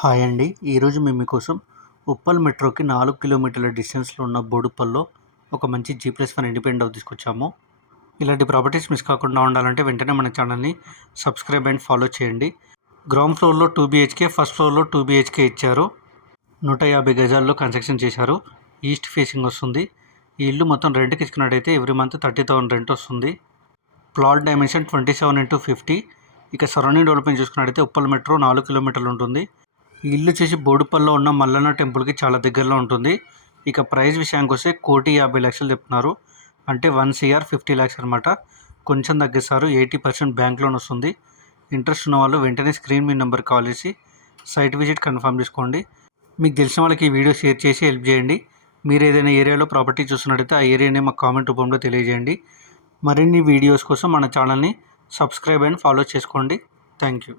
Hi అండి. ఈరోజు మేము మీకోసం ఉప్పల్ మెట్రోకి 4 కిలోమీటర్ల డిస్టెన్స్‌లో ఉన్న బోడుప్పల్లో ఒక మంచి G+1 ఇండిపెండెంట్ హౌస్ తీసుకొచ్చాము. ఇలాంటి ప్రాపర్టీస్ మిస్ కాకుండా ఉండాలంటే వెంటనే మన ఛానల్‌ని సబ్స్క్రైబ్ అండ్ ఫాలో చేయండి. గ్రౌండ్ ఫ్లోర్‌లో 2 BHK, ఫస్ట్ ఫ్లోర్‌లో 2 BHK ఇచ్చారు. 150 గజాల్లో కన్స్ట్రక్షన్ చేశారు. ఈస్ట్ ఫేసింగ్ వస్తుంది. ఈ ఇల్లు మొత్తం రెంట్‌కి ఇచ్చుకున్నట్టయితే ఎవ్రీ మంత్ 30,000 రెంట్ వస్తుంది. Plot dimension 27x50. ఇక సరౌండింగ్ డెవలప్మెంట్ చూసుకున్నట్టయితే ఉప్పల్ మెట్రో 4 కిలోమీటర్లు ఉంటుంది. ఈ ఇల్లు వచ్చేసి బోడుప్పల్లో ఉన్న మల్లన్న టెంపుల్కి చాలా దగ్గరలో ఉంటుంది. ఇక ప్రైస్ విషయానికి వస్తే 1,50,00,000 చెప్తున్నారు. అంటే 1 CR 50 lakhs అనమాట. కొంచెం తగ్గిస్తారు. 80% బ్యాంక్ లోన్ వస్తుంది. ఇంట్రెస్ట్ ఉన్న వాళ్ళు వెంటనే స్క్రీన్ మీ నెంబర్ కాల్ చేసి సైట్ విజిట్ కన్ఫర్మ్ చేసుకోండి. మీకు తెలిసిన వాళ్ళకి ఈ వీడియో షేర్ చేసి హెల్ప్ చేయండి. మీరు ఏదైనా ఏరియాలో ప్రాపర్టీ చూస్తున్నట్టయితే ఆ ఏరియాని మాకు కామెంట్ రూపంలో తెలియజేయండి. మరిన్ని వీడియోస్ కోసం మన ఛానల్ని సబ్స్క్రైబ్ అండ్ ఫాలో చేసుకోండి. Thank you.